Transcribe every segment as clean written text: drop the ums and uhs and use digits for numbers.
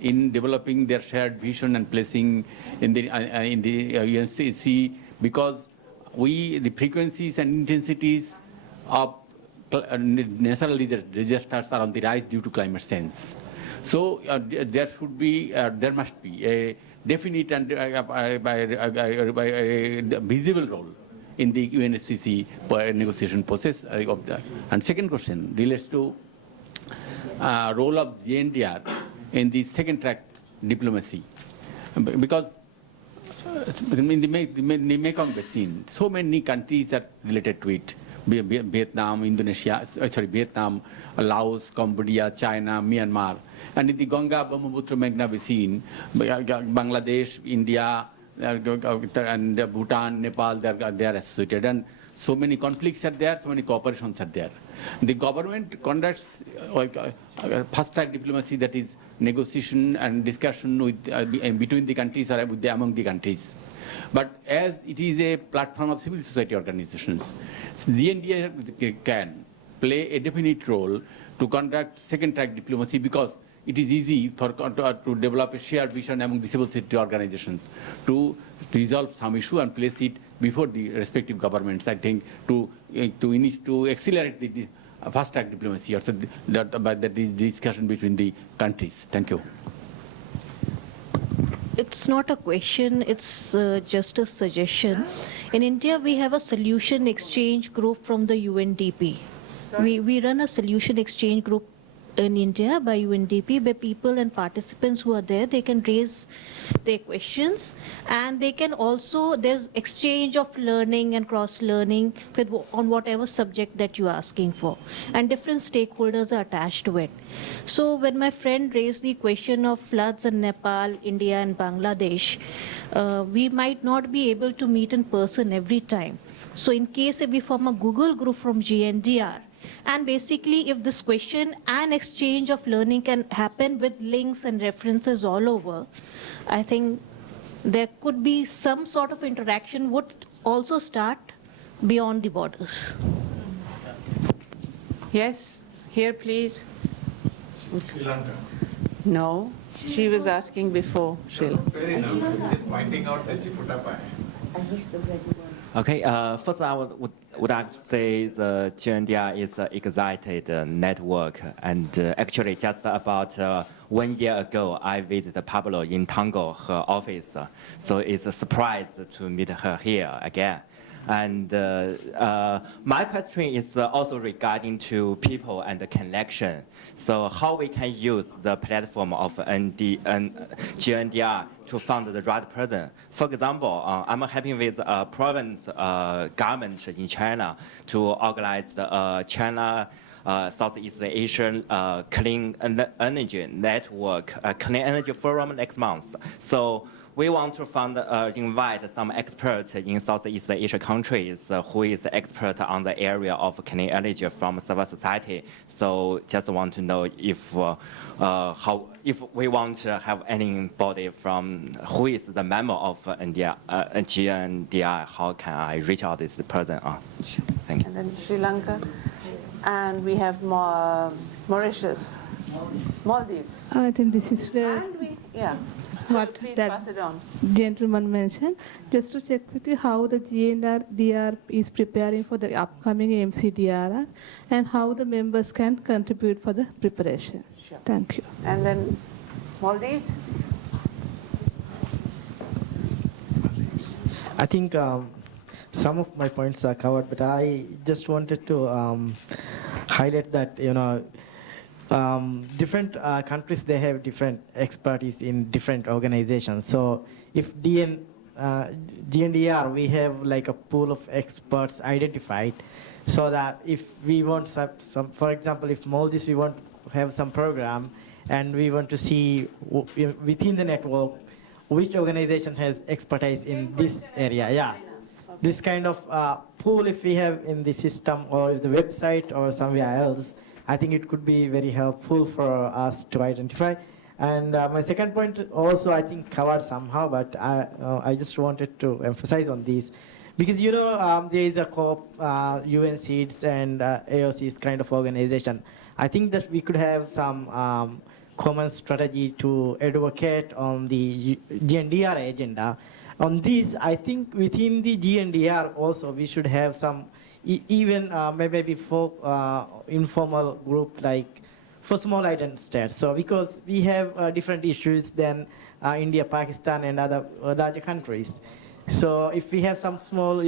in developing their shared vision and placing in the UNCC, because the frequencies and intensities of natural disasters are on the rise due to climate change. So there must be a definite and visible role in the UNFCCC negotiation process of that. And second question relates to role of GNDR in the second track diplomacy, because in the Mekong Basin, so many countries are related to it. Vietnam, Vietnam, Laos, Cambodia, China, Myanmar. And in the Ganga, Brahmaputra, Meghna Basin, Bangladesh, India, and Bhutan, Nepal, they are associated. And so many conflicts are there, so many cooperations are there. The government conducts fast track diplomacy, that is negotiation and discussion with, between the countries or among the countries. But as it is a platform of civil society organizations, GNDR can play a definite role to conduct second track diplomacy, because it is easy to develop a shared vision among the civil society organizations to resolve some issue and place it before the respective governments, I think, to accelerate the fast track diplomacy, also that is discussion between the countries. Thank you. It's not a question, it's just a suggestion. In India, we have a solution exchange group from the UNDP. We run a solution exchange group in India by UNDP, where people and participants who are there, they can raise their questions, and they can also, there's exchange of learning and cross-learning on whatever subject that you're asking for, and different stakeholders are attached to it. So when my friend raised the question of floods in Nepal, India and Bangladesh, we might not be able to meet in person every time. So in case if we form a Google group from GNDR, and basically if this question and exchange of learning can happen with links and references all over, I think there could be some sort of interaction would also start beyond the borders. Yes, here please. Sri Lanka. No, she was asking before Sri Lanka. Fair enough. Just pointing out that she put up a Okay, first I would like to say the GNDR is an excited network, and actually just about 1 year ago I visited Pablo in Tango, her office, so it's a surprise to meet her here again. And my question is also regarding to people and the connection. So how we can use the platform of GNDR to find the right person. For example, I'm helping with a province government in China to organize the China Southeast Asian Clean Energy Network, Clean Energy Forum next month. So we want to invite some experts in Southeast Asia countries who is expert on the area of clean energy from civil society. So just want to know if if we want to have anybody from who is the member of GNDR, how can I reach out this person? Thank you. And then Sri Lanka, and we have Mauritius, Maldives. I think this is Yeah. So what please that pass it on. gentleman mentioned. Just to check with you how the GNDR is preparing for the upcoming MCDR and how the members can contribute for the preparation. Sure. Thank you. And then Maldives. I think some of my points are covered, but I just wanted to highlight that, different countries, they have different expertise in different organizations. So if GNDR, we have like a pool of experts identified, so that if we want some, for example, if Maldives, we want to have some program, and we want to see within the network which organization has expertise in this area. Yeah, this kind of pool, if we have in the system or the website or somewhere else, I think it could be very helpful for us to identify. And my second point also, I think, covered somehow, but I just wanted to emphasize on this. Because, there is a COP, UNCIDS and AOC's kind of organization. I think that we could have some common strategy to advocate on the GNDR agenda. On this, I think within the GNDR also we should have some even maybe for informal group like for small island states. So because we have different issues than India, Pakistan, and other larger countries. So if we have some small,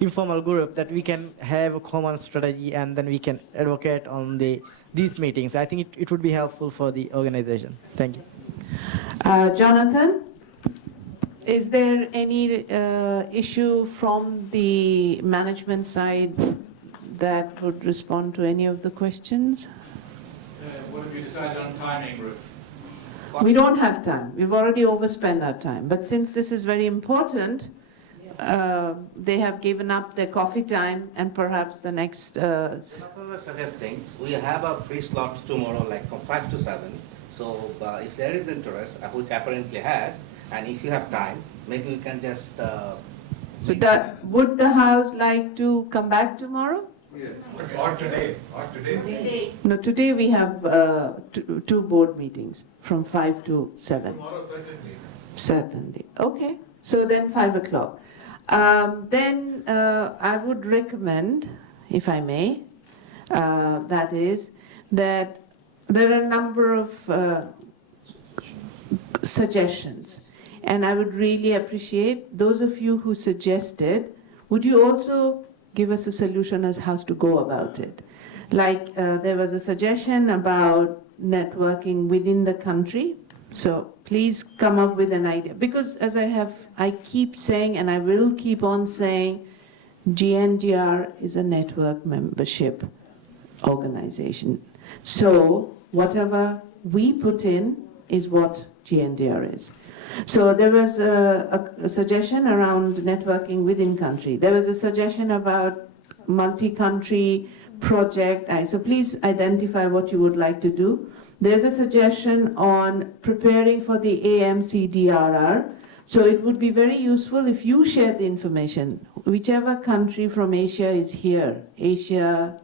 informal group that we can have a common strategy and then we can advocate on these meetings, I think it would be helpful for the organization. Thank you. Jonathan, is there any issue from the management side that would respond to any of the questions? What have you decided on timing, Ruth? We don't have time. We've already overspent our time. But since this is very important, they have given up their coffee time and perhaps the next... Doctor was suggesting we have a free slots tomorrow like from 5 to 7. So if there is interest, which apparently has, and if you have time, maybe we can just... would the House like to come back tomorrow? Yes. Or today, or today. No, today we have two board meetings from 5 to 7. Tomorrow certainly. Certainly. Okay. So then 5 o'clock. Then I would recommend, if I may, that is that there are a number of suggestions. And I would really appreciate those of you who suggested, would you also give us a solution as how to go about it? Like there was a suggestion about networking within the country. So please come up with an idea. Because as I keep saying, and I will keep on saying, GNDR is a network membership organization. So whatever we put in is what GNDR is. So there was a suggestion around networking within country. There was a suggestion about multi-country project. So please identify what you would like to do. There's a suggestion on preparing for the AMCDRR. So it would be very useful if you share the information. Whichever country from Asia is here, Asia,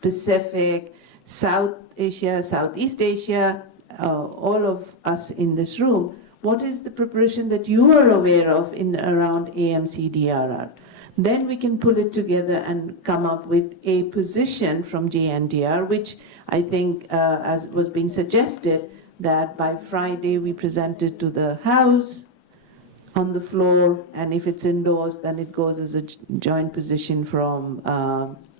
Pacific, South Asia, Southeast Asia, all of us in this room, what is the preparation that you are aware of in around AMCDRR? Then we can pull it together and come up with a position from GNDR, which I think, as was being suggested, that by Friday we present it to the House on the floor, and if it's endorsed, then it goes as a joint position from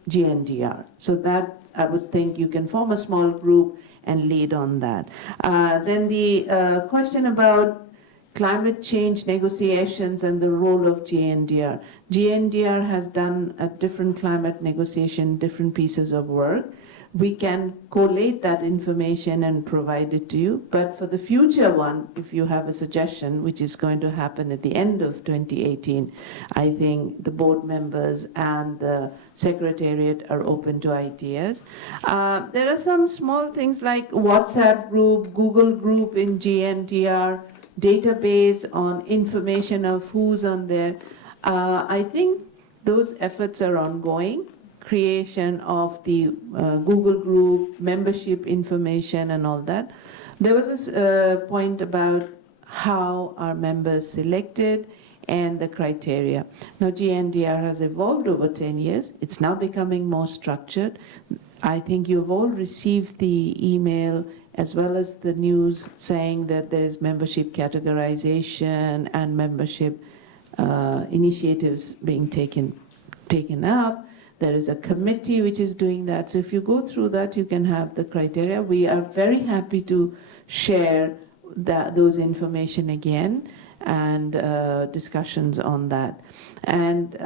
GNDR. So that, I would think, you can form a small group and lead on that. Then the question about climate change negotiations and the role of GNDR. GNDR has done a different climate negotiation, different pieces of work. We can collate that information and provide it to you. But for the future one, if you have a suggestion, which is going to happen at the end of 2018, I think the board members and the secretariat are open to ideas. There are some small things like WhatsApp group, Google group in GNDR, database on information of who's on there. I think those efforts are ongoing. Creation of the Google group, membership information and all that. There was a point about how are members selected and the criteria. Now GNDR has evolved over 10 years. It's now becoming more structured. I think you've all received the email as well as the news saying that there's membership categorization and membership initiatives being taken up. There is a committee which is doing that. So if you go through that, you can have the criteria. We are very happy to share those information again and discussions on that. And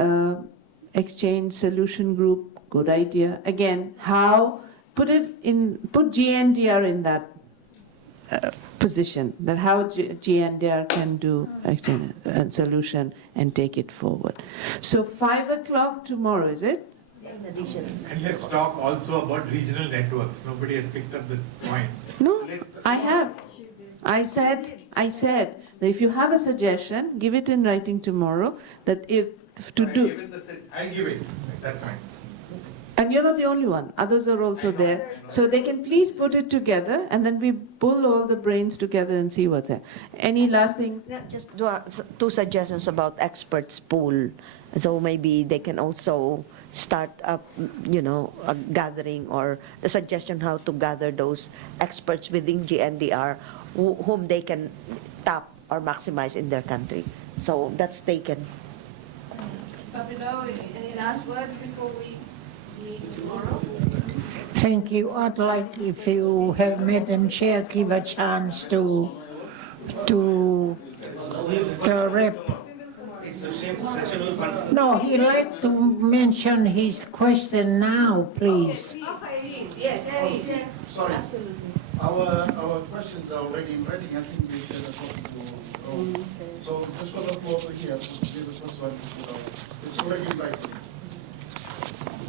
exchange solution group, good idea. Again, how, put GNDR in that position, that how GNDR can do exchange solution and take it forward. So 5 o'clock tomorrow, is it? And let's talk also about regional networks. Nobody has picked up the point. No, I have. I said that if you have a suggestion, give it in writing tomorrow. That if to do. I'll give it. That's fine. And you're not the only one, others are also there. So they can please put it together and then we pull all the brains together and see what's there. Any last things? Yeah, just two suggestions about experts pool. So maybe they can also start up, a gathering or the suggestion how to gather those experts within GNDR whom they can tap or maximize in their country. So that's taken. Papilo, any last words before we meet tomorrow? Thank you. I'd like, if you have Madam Chair, give a chance to the rep. No, he'd like to mention his question now, please. Yes. Sorry. Our questions are already in writing. I think we can talk to. So just for the floor to hear, give the first one. It's already in writing.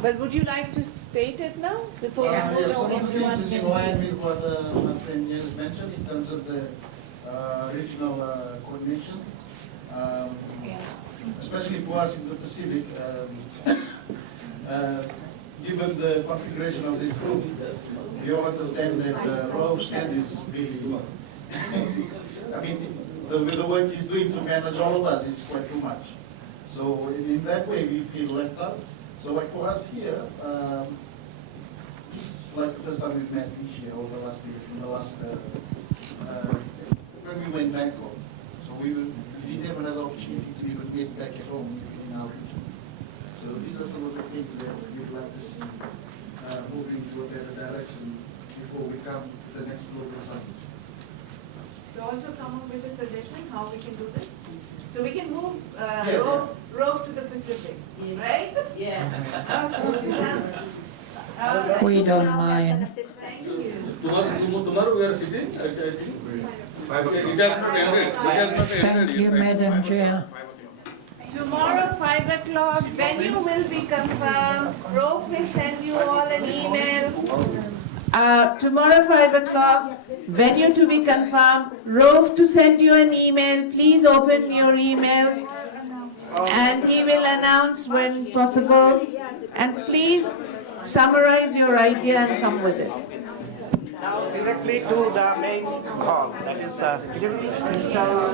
But would you like to state it now before we Yes, move some on? of the things is in line with what my friend James mentioned in terms of the regional coordination. Especially for us in the Pacific, given the configuration of the group, you all understand that the role of stand is really, I mean, the work he's doing to manage all of us is quite too much. So in that way, we feel left out. So like for us here, like the first time we've met this year over the last period, in the last, when we went Bangkok. So we didn't have another opportunity to even meet back at home in our region. So these are some of the things that we'd like to see moving to a better direction before we come to the next global summit. So also come up with a suggestion how we can do this? So we can move Yeah. Rove to the Pacific, right? Yeah. We don't mind. Thank you. Tomorrow we are sitting, I think. It has not ended. It has not Thank ended. you, Madam Chair. Tomorrow, 5 o'clock, venue will be confirmed. Rove will send you all an email. Tomorrow, 5 o'clock, venue to be confirmed. Rove to send you an email. Please open your emails. And he will announce when possible. And please summarize your idea and come with it. Now directly to the main hall, that is Mr.